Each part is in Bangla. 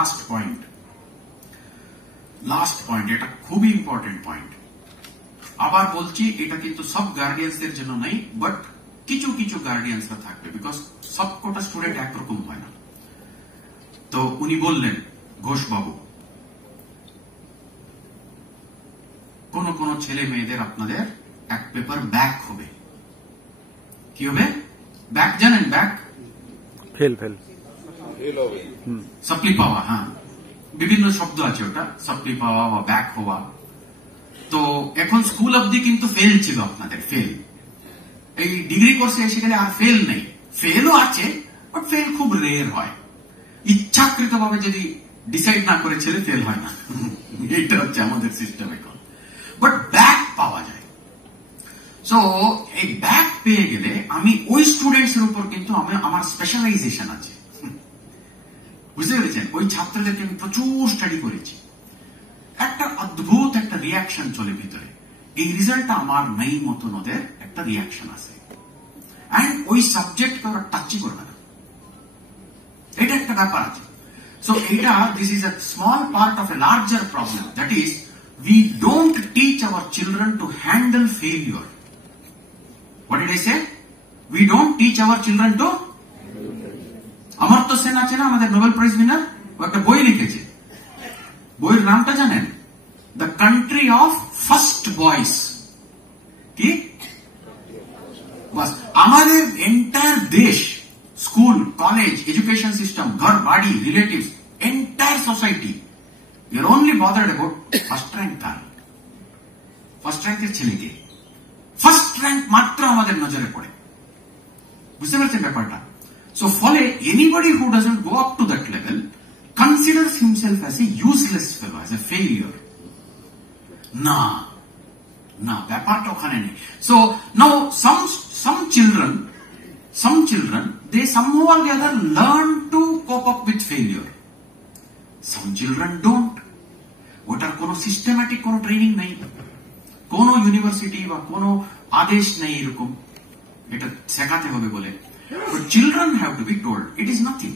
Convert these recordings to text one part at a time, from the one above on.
লাস্ট পয়েন্ট এটা খুবই ইম্পর্টেন্ট পয়েন্ট। আবার বলছি, এটা কিন্তু সব গার্ডিয়ানসদের জন্য নাই, বাট কিছু কিছু গার্ডিয়ানসরা থাকবে, বিকজ সবকটা স্টুডেন্ট একরকম হয় না। তো উনি বললেন, ঘোষবাবু, কোন কোন ছেলে মেয়েদের আপনাদের এক পেপার ব্যাক হবে। কি হবে? ব্যাক জানেন? ব্যাক ফেল সাপ্লি পাওয়া। হ্যাঁ, বিভিন্ন শব্দ আছে ওটা, সাপ্লি পাওয়া বা ব্যাক হওয়া। তো এখন স্কুল অবধি কিন্তু ফেল ছিল আপনাদের, ফেল। এই ডিগ্রি কোর্সে এসে গেলে আর ফেল নেই। ফেলও আছে, বাট ফেল খুব রেয়ার হয়। ইচ্ছাকৃত ভাবে যদি ডিসাইড না করে ছেলে ফেল হয় না, এইটা হচ্ছে আমাদের সিস্টেম এখন। বাট ব্যাক পাওয়া যায়। সো এই ব্যাক পেয়ে গেলে আমি ওই স্টুডেন্টস এর উপর কিন্তু আমার স্পেশালাইজেশন আছে, বুঝতে পেরেছেন? ওই ছাত্রদেরকে আমি প্রচুর স্টাডি করেছি। একটা অদ্ভুত একটা রিয়াকশন চলে ভিতরে। এই রেজাল্টটা আমার নেই মতন ওদের একটা রিয়াকশন আছে, অ্যান্ড ওই সাবজেক্ট ওরা টাচই করবে না। এটা একটা ব্যাপার আছে। সো এটা this is a small part of A larger problem, that is we don't teach our children to handle failure. What did I say? We don't teach our children to Amartya Sen আছে না, আমাদের নোবেল প্রাইজ উইনার, ও একটা বই লিখেছে। বইয়ের নামটা জানেন? দ্য কান্ট্রি অফ ফার্স্ট বয়েস। কি? বাস, আমাদের এন্টায়ার দেশ, স্কুল, কলেজ, এডুকেশন সিস্টেম, ঘর বাড়ি, relatives, entire society, we are only bothered about first rank car, first র্যাঙ্কের ছেলেকে, ফার্স্ট র্যাঙ্ক মাত্র আমাদের নজরে পড়ে। বুঝতে পারছেন ব্যাপারটা? So ফলে anybody who doesn't go up to that level considers himself as a useless fellow, as a failure. না, ব্যাপারটা ওখানে নেই। So now some children they somehow or the other learn to cope up with failure. Some children don't. ওটার কোন সিস্টেম্যাটিক কোন ট্রেনিং নেই, কোন ইউনিভার্সিটি বা কোন আদেশ নেই এরকম এটা শেখাতে হবে বলে। But children have to be told it is nothing.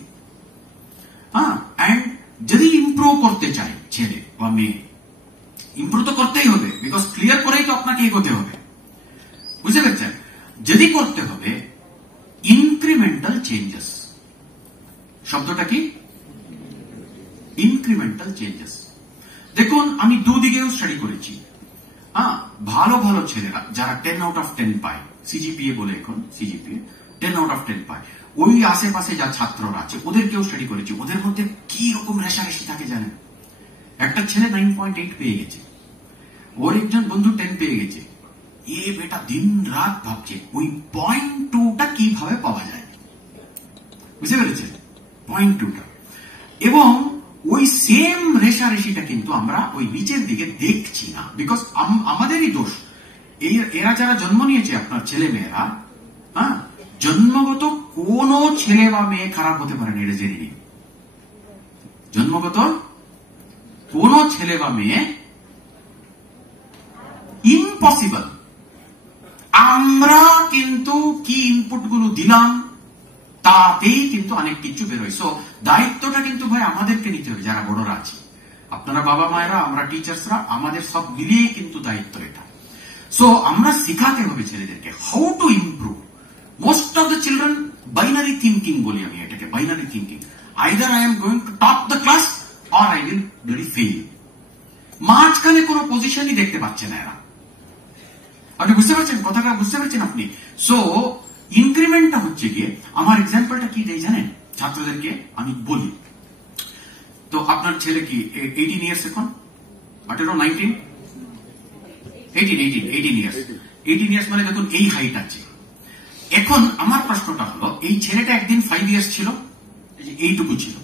And যদি ইমপ্রুভ করতে চায় ছেলে বা মেয়ে, ইমপ্রুভ তো করতেই হবে, বিকজ ক্লিয়ার করেই তো আপনাকে এগোতে হবে। বুঝতে পেরেছেন? যদি করতে হবে, ইনক্রিমেন্টাল চেঞ্জেস। শব্দটা কি? Incremental changes. দেখুন, আমি দুদিকেও স্টাডি করেছি। ভালো ভালো ছেলেরা যারা 10 আউট অফ 10 পায়, সিজিপিএ বলে এখন, সিজিপিএ 10 আউট অফ 10 পায়, ওই আশেপাশে যা ছাত্ররা আছে ওদেরকেও স্টাডি করেছি। ওদের মধ্যে কি রকম রেশারেশি থাকে জানেন? একটা ছেলে 9.8 পেয়ে গেছে, ওর একজন বন্ধু 10 পেয়ে গেছে। এ বেটা দিন রাত ভাবছে ওই 0.2টা কিভাবে পাওয়া যায়। বুঝতে পেরেছেন? 0.2টা। এবং ওই সেম রেশারেশিটা কিন্তু আমরা ওই নিচের দিকে দেখছি না, বিকজ আমাদেরই দোষ। এরা যারা জন্ম নিয়েছে, আপনার ছেলে মেয়েরা, জন্মগত কোন ছেলে বা মেয়ে খারাপ হতে পারে না, এটা জেনে নিন। জন্মগত কোন ছেলে বা মেয়ে ইম্পসিবল। আমরা কিন্তু কি ইনপুট গুলো দিলাম তাতেই কিন্তু অনেক কিছু বেরোয়। সো দায়িত্বটা কিন্তু ভাই আমাদেরকে নিতে হবে, যারা বড়রা আছে, আপনারা বাবা মায়েরা, আমরা টিচার্সরা, আমাদের সব মিলিয়ে কিন্তু দায়িত্ব এটা। সো আমরা শেখাতে হবে ছেলেদেরকে how to improve. Most of the children binary thinking বলি আমি এটাকে, binary thinking. Either I am going to top the class or I will bloody fail. মাঝখানে কোনো পজিশনই দেখতে পাচ্ছে না এরা। আপনি বুঝতে পারছেন কথাটা? বুঝতে পারছেন আপনি? সো ইনক্রিমেন্টটা হচ্ছে গিয়ে, আমার এক্সাম্পলটা কি দেয় জানেন? ছাত্রদেরকে আমি বলি, তো আপনার ছেলে কি 18 ইয়ার্স এখন, 18, 19, 18 ইয়ার্স। 18 ইয়ার্স মানে দেখুন এই হাইট আছে। এখন আমার প্রশ্নটা হলো, এই ছেলেটা একদিন 5 ইয়ার্স ছিল, এইটুকু ছিল,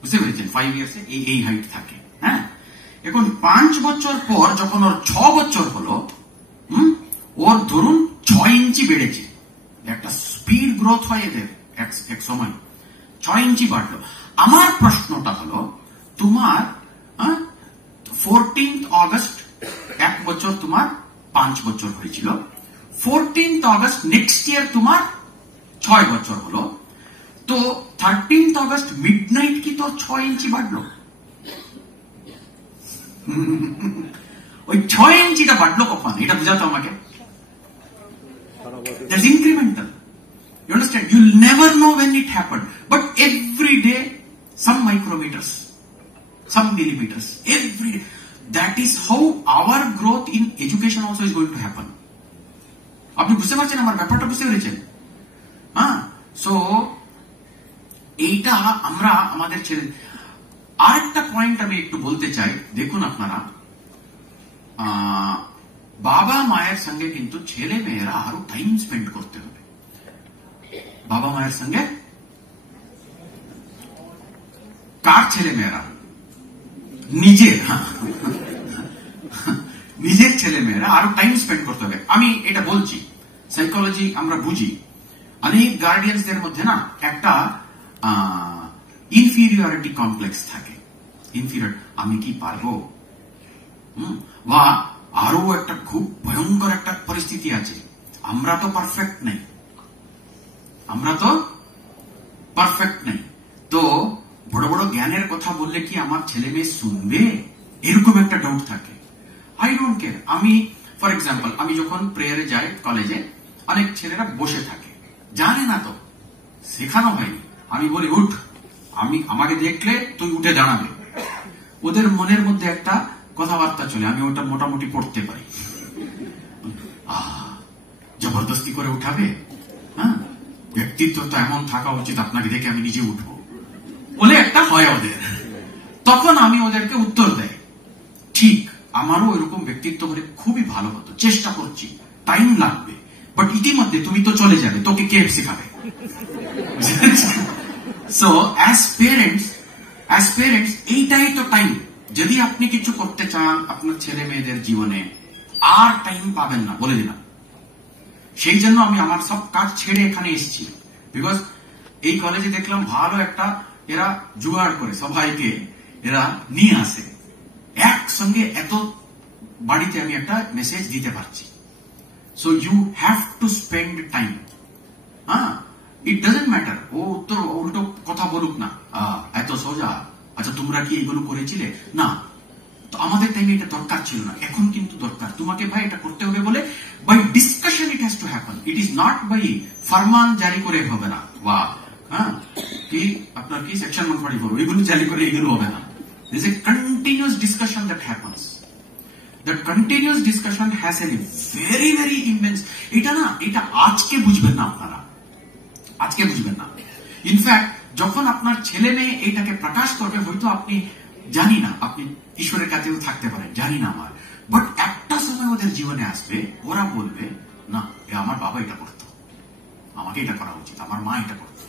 বুঝতে পেরেছেন? 5 ইয়ার্সে এই হাইট থাকে। হ্যাঁ, এখন 5 বছর পর যখন ওর 6 বছর হলো, ওর ধরুন 6 ইঞ্চি বেড়েছে। একটা স্পিড গ্রোথ হয় এদের এক সময়, 6 ইঞ্চি বাড়লো। আমার প্রশ্নটা হলো, তোমার 14th অগস্ট 1 বছর তোমার 5 বছর হয়েছিল, 14th অগস্ট নেক্সট ইয়ার তোমার 6 বছর হলো, তো 13th অগস্ট মিডনাইট কি তোর 6 ইঞ্চি বাড়লো? ওই 6 ইঞ্চিটা বাড়লো কখন, এটা বুঝাতো আমাকে। That's incremental. You understand? You'll never know when it happened. But every day, some micrometers, some millimeters, every day. That is how our growth in education also is going to happen. আপনি বুঝতে পারছেন আমার ব্যাপারটা, বুঝতে পেরেছেন? হ্যাঁ, সো এইটা আমরা আমাদের ছেলে। আরেকটা পয়েন্ট আমি একটু বলতে চাই, দেখুন আপনারা, বাবা মায়ের সঙ্গে কিন্তু ছেলে মেয়েরা আরো টাইম স্পেন্ড করতে হবে। বাবা মায়ের সঙ্গে কার ছেলে মেয়েরা? নিজের নিজের ছেলে মেয়েরা আরো টাইম স্পেন্ড করতে হবে। আমি এটা বলছি, সাইকোলজি আমরা বুঝি, অনেক গার্ডিয়ানসদের মধ্যে না একটা ইনফিরিয়রিটি কমপ্লেক্স থাকে। ইনফিরিয়র, আমি কি পারবো, বা আরো একটা খুব ভয়ঙ্কর একটা পরিস্থিতি আছে, আমরা তো পারফেক্ট নেই, আমরা তো পারফেক্ট নেই, তো বড় বড় জ্ঞানের কথা বললে কি আমার ছেলে মেয়ে শুনবে, এরকম একটা ডাউট থাকে। I don't care. আমি ফর এক্সাম্পল, আমি যখন প্রেয়ারে যাই কলেজে, অনেক ছেলেরা বসে থাকে, জানে না তো, শেখানো হয়নি। আমি বলি উঠ, আমাকে দেখলে তুই উঠে দাঁড়াবে। ওদের মনের মধ্যে একটা কথাবার্তা চলে, আমি ওটা মোটামুটি পড়তে পারি। জবরদস্তি করে উঠাবে, হ্যাঁ, ব্যক্তিত্ব তো এমন থাকা উচিত আপনাকে দেখে আমি নিজে উঠবো বলে একটা হয় ওদের। তখন আমি ওদেরকে উত্তর দেয়, ঠিক, আমারও এরকম ব্যক্তিত্ব হলে খুবই ভালো হতো, চেষ্টা করছি, টাইম লাগবে, বাট ইতিমধ্যে তুমি তো চলে যাবে, তোকে কে শেখাবে? সো অ্যাজ প্যারেন্টস এইটাই তো টাইম। যদি আপনি কিছু করতে চান আপনার ছেলে মেয়েদের জীবনে, আর টাইম পাবেন না, বলে দিলাম। সেই জন্য আমি আমার সব কাজ ছেড়ে এখানে এসেছি, বিকজ এই কলেজে দেখলাম ভালো একটা এরা জোগাড় করে সবাইকে এরা নিয়ে আসে, একসঙ্গে এত বাড়িতে আমি একটা মেসেজ দিতে পারছি। So you have to spend time. হ্যাঁ, ইট ডাজন্ট ম্যাটার ও উত্তর উল্টো কথা বলুক না, এত সোজা, আচ্ছা তোমরা কি এগুলো করেছিলে না, তো আমাদের টাইমে এটা দরকার ছিল না, এখন কিন্তু দরকার, তোমাকে ভাই এটা করতে হবে বলে by discussion it has to happen. It is not by ফরমান জারি করে হবে না, বা হ্যাঁ কি আপনার কি সেকশন 144 এগুলো জারি করে এগুলো হবে না। There is a continuous discussion that happens. That continuous discussion has a very very immense, এটা আজকে বুঝবেন না আপনারা, আজকে বুঝবেন না। ইনফ্যাক্ট যখন আপনার ছেলে মেয়ে এটাকে প্রকাশ করবে, হয়তো আপনি জানি না, আপনি ঈশ্বরের কাছেও থাকতে পারেন, জানি না আমার, বাট একটা সময় ওদের জীবনে আসবে, ওরা বলবে না আমার বাবা এটা করতো, আমাকে এটা করা উচিত, আমার মা এটা করতো।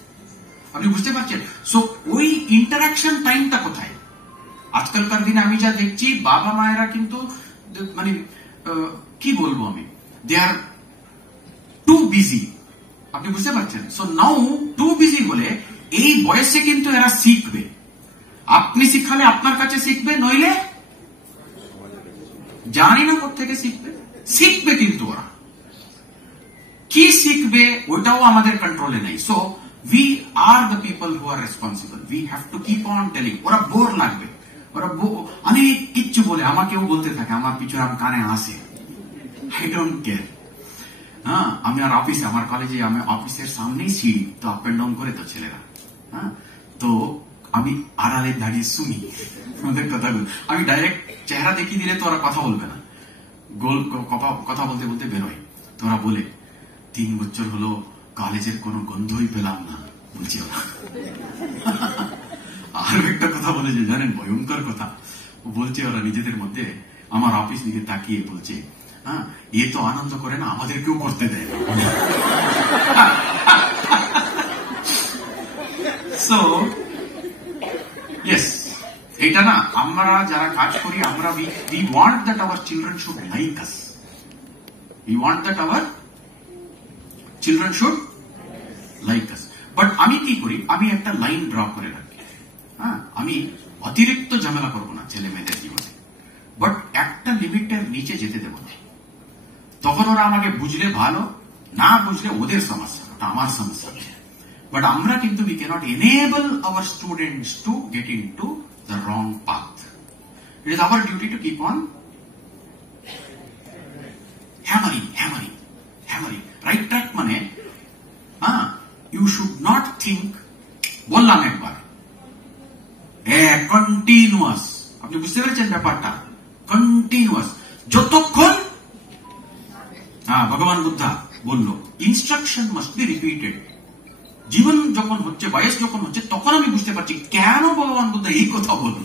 আপনি বুঝতে পারছেন? সো ওই ইন্টারাকশন টাইমটা কোথায়? আজকালকার দিনে আমি যা দেখছি, বাবা মায়েরা কিন্তু মানে কি বলবো আমি, দে আর টু বিজি। আপনি বুঝতে পারছেন? সো নাও টু বিজি হলে এই বয়সে কিন্তু এরা শিখবে, আপনি শিখালে আপনার কাছে শিখবে, নইলে জানি না কোথেকে শিখবে কিন্তু ওরা কি শিখবে ওটাও আমাদের কন্ট্রোলে নেই। So we are the people who are responsible. We have to keep on telling. ওরা বোর লাগবে, ওরা অনেক কিচ্ছু বলে, আমাকেও বলতে থাকে, আমার পিছনে আমার কানে আসে, আই ডোন্ট কেয়ার। হ্যাঁ, আমি আর অফিসে, আমার কলেজে আমি অফিসের সামনেই সিঁড়ি, তো আপ এন্ড ডাউন করে তো ছেলেরা, হ্যাঁ, তো আমি আড়ালে দাঁড়িয়ে শুনি ওদের কথাগুলো। আমি ডাইরেক্ট চেহারা দেখিয়ে দিলে তো ওরা কথা বলবে না, গোল কথা বলতে বলতে বেরোয়, তো ওরা বলে 3 বছর হলো কলেজের কোনো গন্ধই পেলাম না, বলছি ওরা। আরো একটা কথা বলেছে জানেন, ভয়ঙ্কর কথা বলছে ওরা নিজেদের মধ্যে, আমার অফিস দিকে তাকিয়ে বলছে, হ্যাঁ এ তো আনন্দ করে না, আমাদেরকেও করতে দেয়। সো ইয়েস, এটা না আমরা যারা কাজ করি, আমরা we want that our children should like us. We want that our children should like us. But আমি কি করি, আমি একটা লাইন ড্র করে রাখি, হ্যাঁ, আমি অতিরিক্ত ঝামেলা করবো না ছেলে মেয়েদের জীবনে, বাট একটা লিমিটের নিচে যেতে দেবো না। তখন ওরা আমাকে বুঝলে ভালো, না বুঝলে ওদের সমস্যা, ওটা আমার সমস্যা। বাট আমরা কিন্তু we cannot enable our students to get into the wrong path. It is our duty to keep on hammering. Right track মানে you should not think, বললাম একবার, কন্টিনিউয়াস। আপনি বুঝতে পেরেছেন ব্যাপারটা? কন্টিনিউয়াস, যতক্ষণ ভগবান বুদ্ধা বলল ইনস্ট্রাকশন মাস্ট বি রিপিটেড। জীবন যখন হচ্ছে, বয়স যখন হচ্ছে, তখন আমি বুঝতে পারছি কেন ভগবান বুদ্ধা এই কথা বলল।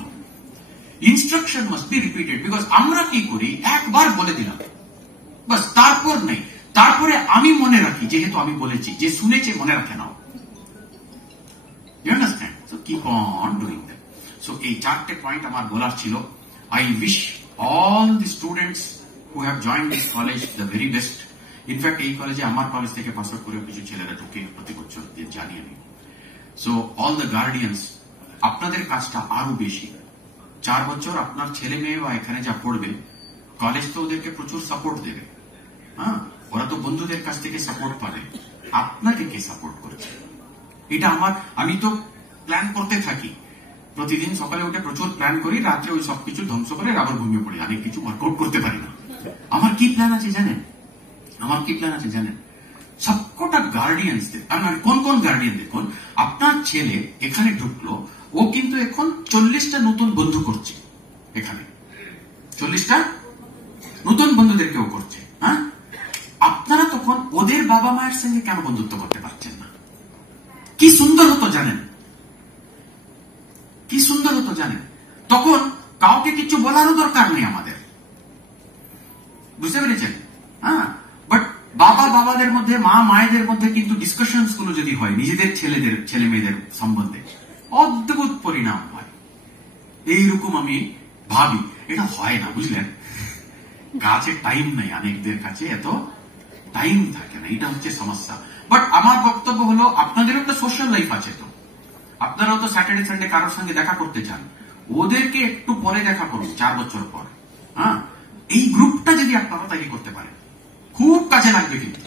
Instruction must be repeated, because আমরা কি করি, একবার বলে দিলাম বাস, তারপর নেই, তারপরে আমি মনে রাখি যেহেতু আমি বলেছি, যে শুনেছে মনে রাখে নাও। You understand? So keep on doing that. So এই চারটে পয়েন্ট আমার বলার ছিল। I wish all the students who have joined this college the very best. In fact এই কলেজে আমার কলেজ থেকে পাস আউট করে কিছু ছেলেরা ঢুকে প্রতি বছর জানি আমি। সো অল দ্য গার্ডিয়ান্স, আপনাদের কাজটা আরো বেশি। 4 বছর আপনার ছেলে মেয়ে বা এখানে যা পড়বে, কলেজ তো ওদেরকে প্রচুর সাপোর্ট দেবে। ওরা তো বন্ধুদের কাছ থেকে সাপোর্ট পাবে, আপনাকে কে সাপোর্ট করছে? এটা আমি তো প্ল্যান করতে থাকি, প্রতিদিন সকালে উঠে প্রচুর প্ল্যান করি, রাত্রে ওই সবকিছু ধ্বংস করে আবার ঘুমিয়ে পড়ি, অনেক কিছু ওয়ার্কআউট করতে পারি না। আমার কি প্ল্যান আছে জানেন? সবকটা গার্ডিয়ানসদের, কোন গার্ডিয়ান, দেখুন আপনার ছেলে এখানে ঢুকলো, ও কিন্তু এখন 40টা নতুন বন্ধু করছে, এখানে 40টা নতুন বন্ধুদেরকেও করছে। আপনারা তখন ওদের বাবা মায়ের সঙ্গে কেন বন্ধুত্ব করতে পারছেন না? কি সুন্দর হতো জানেন, কি সুন্দর হতো জানেন? তখন কাউকে কিছু বলারও দরকার নেই আমাদের, বুঝতে পেরেছেন? বাট বাবাদের মধ্যে, মায়েদের মধ্যে কিন্তু ডিসকাশনস গুলো যদি হয় নিজেদের ছেলে মেয়েদের সম্বন্ধে, অদ্ভুত পরিণাম হয়। এইরকম আমি ভাবি, এটা হয় না, বুঝলেন? কাছে টাইম নেই, অনেকদের কাছে এত টাইম থাকে না, এটা হচ্ছে সমস্যা। বাট আমার বক্তব্য হলো, আপনাদেরও একটা সোশ্যাল লাইফ আছে, তো আপনারাও তো স্যাটারডে সানডে কারোর সঙ্গে দেখা করতে চান, ওদেরকে একটু পরে দেখা করুন, 4 বছর পর। এই গ্রুপটা যদি আপনারা তৈরি করতে পারেন, খুব কাজে লাগবে। কিন্তু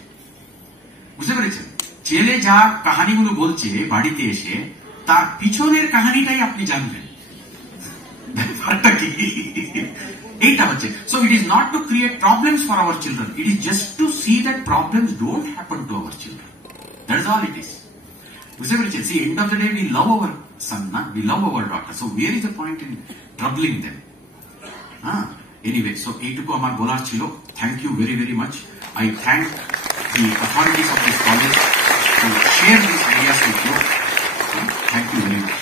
বুঝতে পেরেছেন? ছেলে যা কাহানিগুলো বলছে বাড়িতে এসে, তার পিছনের কাহানিটাই আপনি জানবেন, ব্যাপারটা কি এইটা হচ্ছে। So it is not to create problems for our children, it is just to see that problems don't happen to our children. That is all it is. বুঝতে পেরেছেন? See, end of the day we love our son, we love our daughter, so where is the point in troubling them? Anyway, so এইটুকু আমার বলার ছিল। Thank you very, very much. I thank the authorities of this college to share these ideas with you. Thank you very much.